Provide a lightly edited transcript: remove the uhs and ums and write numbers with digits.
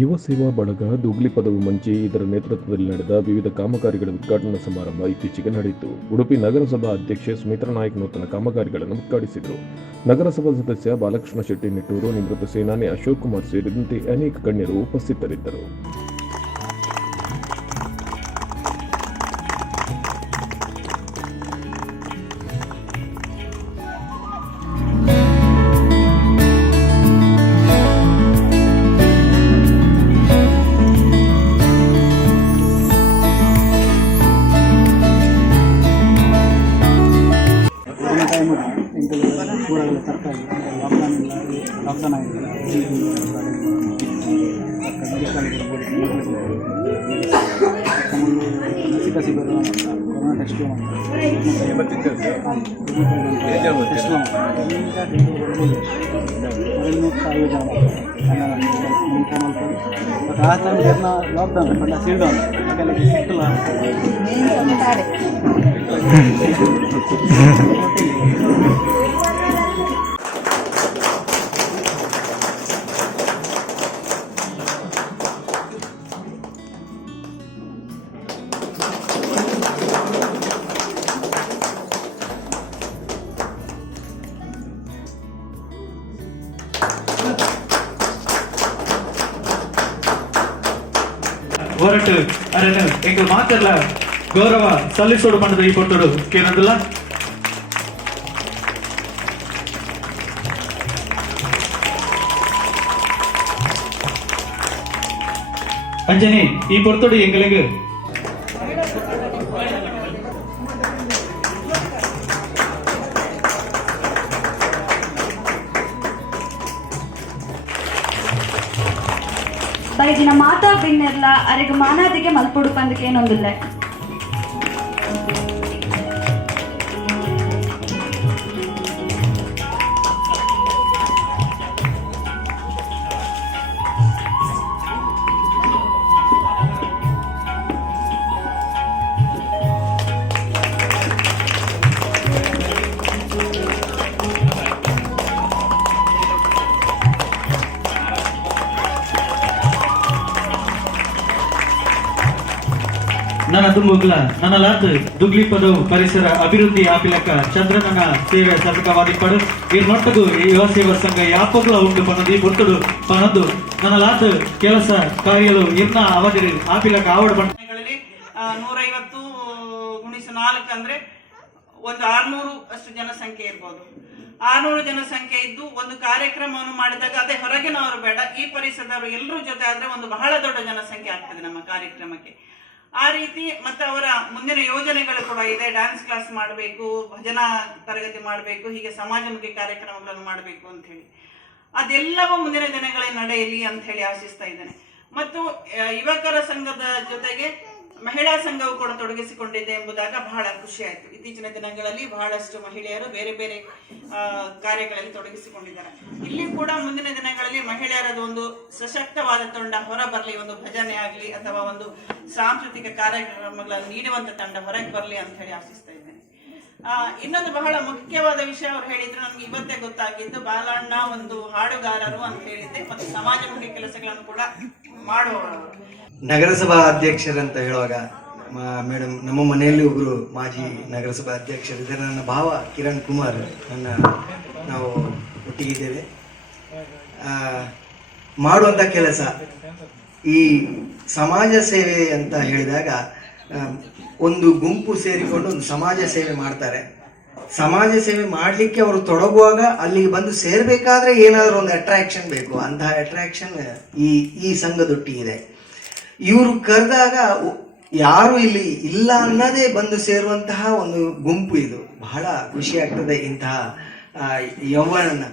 ಯುವ ಸೇವಾ ಬಳಗ ದುಗ್ಲಿ ಪದವು ಮಂಚಿ ಇದರ ನೇತೃತ್ವದಲ್ಲಿ ನಡೆದ ವಿವಿಧ ಕಾಮಗಾರಿಗಳ ಉದ್ಘಾಟನಾ ಸಮಾರಂಭ ಇತ್ತೀಚೆಗೆ ನಡೆಯಿತು. ಉಡುಪಿ ನಗರಸಭಾ ಅಧ್ಯಕ್ಷೆ ಸ್ಮಿತ್ರಾ ನಾಯ್ಕ್ ನೂತನ ಕಾಮಗಾರಿಗಳನ್ನು ಉದ್ಘಾಟಿಸಿದರು. ನಗರಸಭಾ ಸದಸ್ಯ ಬಾಲಕೃಷ್ಣ ಶೆಟ್ಟಿ ನಿಟ್ಟೂರು, ನಿವೃತ್ತ ಸೇನಾನಿ ಅಶೋಕ್ ಕುಮಾರ್ ಸೇರಿದಂತೆ ಅನೇಕ ಗಣ್ಯರು ಉಪಸ್ಥಿತರಿದ್ದರು. ಕೂಡಲೇ ತರಕಾರಿ ಲಾಕ್ಡೌನ್ ಆಗಿದೆ. ಲಸಿಕ ಸಿಗೋದು ಕೊರೋನಾ ಟೆಸ್ಟ್ ಲಾಕ್ಡೌನ್ ಪಂಡ ಸೀಲ್ಡೌನ್ ಸಿಕ್ಕಲ್ಲ. ಹೊರಟು ಅರನು ಎಂಗ ಮಾತೆಲ್ಲ ಗೌರವ ಸಲ್ಲಿಸೋಡು ಪಂಡದ ಈ ಪೊಟ್ಟಡು ಕೇನದಿಲ್ಲ. ಅಂಜನಿ ಈ ಪೊರ್ತೊಡು ಎಂಗಳಿಗೆ ಬೈದಿನ ಮಾತಾ ಬಿನ್ನೆರ್ಲ ಅರೆಗ ಮಾನಾದಿಗೆ ಮಲ್ಪೊಡು ಪಂದಕ್ಕೆ ಏನೊಂದಿಲ್ಲ. ನನ್ನ ತುಂಬುಗ್ಲ ನನ್ನ ಲಾತ್ ದುಗ್ಲಿ ಪದವು ಪರಿಸರ ಅಭಿವೃದ್ಧಿ ಆಪಿಲಕ ಚಂದ್ರನ ಸೇವೆ ಸತಕವಾದಿಪ್ಪಡು ಈ ಮಟ್ಟಗೂ ಯುವ ಸೇವಾ ಸಂಘ ಯಾಪಗ್ಲ ಉಂಟು ಪನ್ನದು ಈ ಪೊರ್ತುಡು ಪನ್ನದು ನನ್ನ ಲಾತ್ ಕೆಲಸ ಕಾರ್ಯಲು ಇನ್ನ ಅವಧಿ ಆಪಿಲಕ ಆವಡ ಪಂಡ 150x4 ಅಂದ್ರೆ ಒಂದು 600 ಅಷ್ಟು ಜನಸಂಖ್ಯೆ ಇರ್ಬೋದು. 600 ಜನಸಂಖ್ಯೆ ಇದ್ದು ಒಂದು ಕಾರ್ಯಕ್ರಮವನ್ನು ಮಾಡಿದಾಗ ಅದೇ ಹೊರಗಿನವರು ಬೇಡ, ಈ ಪರಿಸರದವರು ಎಲ್ಲರೂ ಜೊತೆ ಆದ್ರೆ ಒಂದು ಬಹಳ ದೊಡ್ಡ ಜನಸಂಖ್ಯೆ ಆಗ್ತದೆ ನಮ್ಮ ಕಾರ್ಯಕ್ರಮಕ್ಕೆ. ಆ ರೀತಿ ಮತ್ತೆ ಅವರ ಮುಂದಿನ ಯೋಜನೆಗಳು ಕೂಡ ಇದೆ. ಡ್ಯಾನ್ಸ್ ಕ್ಲಾಸ್ ಮಾಡಬೇಕು, ಭಜನಾ ತರಗತಿ ಮಾಡಬೇಕು, ಹೀಗೆ ಸಮಾಜಮುಖಿ ಕಾರ್ಯಕ್ರಮಗಳನ್ನು ಮಾಡಬೇಕು ಅಂತ ಹೇಳಿ ಅದೆಲ್ಲವೂ ಮುಂದಿನ ದಿನಗಳಲ್ಲಿ ನಡೆಯಲಿ ಅಂತ ಹೇಳಿ ಆಶಿಸ್ತಾ ಇದ್ದೇನೆ. ಮತ್ತು ಯುವಕರ ಸಂಘದ ಜೊತೆಗೆ ಮಹಿಳಾ ಸಂಘವು ಕೂಡ ತೊಡಗಿಸಿಕೊಂಡಿದೆ ಎಂಬುದಾಗ ಬಹಳ ಖುಷಿ ಆಯಿತು. ಇತ್ತೀಚಿನ ದಿನಗಳಲ್ಲಿ ಬಹಳಷ್ಟು ಮಹಿಳೆಯರು ಬೇರೆ ಬೇರೆ ಕಾರ್ಯಗಳಲ್ಲಿ ತೊಡಗಿಸಿಕೊಂಡಿದ್ದಾರೆ. ಇಲ್ಲಿ ಕೂಡ ಮುಂದಿನ ದಿನಗಳಲ್ಲಿ ಮಹಿಳೆಯರದು ಒಂದು ಸಶಕ್ತವಾದ ತಂಡ ಹೊರ ಬರಲಿ, ಒಂದು ಭಜನೆ ಆಗಲಿ ಅಥವಾ ಒಂದು ಸಾಂಸ್ಕೃತಿಕ ಕಾರ್ಯಕ್ರಮಗಳನ್ನು ನೀಡುವಂತ ತಂಡ ಹೊರಗೆ ಬರಲಿ ಅಂತ ಹೇಳಿ ಆಶಿಸ್ತಾ ಇದ್ದೇನೆ. ಇನ್ನೊಂದು ಬಹಳ ಮುಖ್ಯವಾದ ವಿಷಯ ಅವರು ಹೇಳಿದ್ರು, ನಮ್ಗೆ ಇವತ್ತೇ ಗೊತ್ತಾಗಿದ್ದು, ಬಾಲಣ್ಣ ಒಂದು ಹಾಡುಗಾರರು ಅಂತ ಹೇಳಿದ್ದೆ ಮತ್ತು ಸಮಾಜಮುಖಿ ಕೆಲಸಗಳನ್ನು ಕೂಡ ಮಾಡುವವರು. ನಗರಸಭಾ ಅಧ್ಯಕ್ಷರಂತ ಹೇಳುವಾಗ ಮೇಡಮ್ ನಮ್ಮ ಮನೆಯಲ್ಲಿ ಒಬ್ಬರು ಮಾಜಿ ನಗರಸಭಾ ಅಧ್ಯಕ್ಷರಿದ್ದಾರೆ. ನನ್ನ ಭಾವ ಕಿರಣ್ ಕುಮಾರ್ ನಾವು ಒಟ್ಟಿಗಿದ್ದೇವೆ. ಮಾಡುವಂಥ ಕೆಲಸ ಈ ಸಮಾಜ ಸೇವೆ ಅಂತ ಹೇಳಿದಾಗ ಒಂದು ಗುಂಪು ಸೇರಿಕೊಂಡು ಒಂದು ಸಮಾಜ ಸೇವೆ ಮಾಡ್ತಾರೆ. ಸಮಾಜ ಸೇವೆ ಮಾಡಲಿಕ್ಕೆ ಅವರು ತೊಡಗುವಾಗ ಅಲ್ಲಿಗೆ ಬಂದು ಸೇರಬೇಕಾದ್ರೆ ಏನಾದರೂ ಒಂದು ಅಟ್ರಾಕ್ಷನ್ ಬೇಕು. ಅಂತಹ ಅಟ್ರಾಕ್ಷನ್ ಈ ಸಂಘದೊಟ್ಟಿಗಿದೆ. ಇವರು ಕರೆದಾಗ ಯಾರು ಇಲ್ಲಿ ಇಲ್ಲ ಅನ್ನೋದೇ ಬಂದು ಸೇರುವಂತಹ ಒಂದು ಗುಂಪು ಇದು. ಬಹಳ ಖುಷಿ ಆಗ್ತದೆ ಇಂತಹ ಯೌವನನ್ನ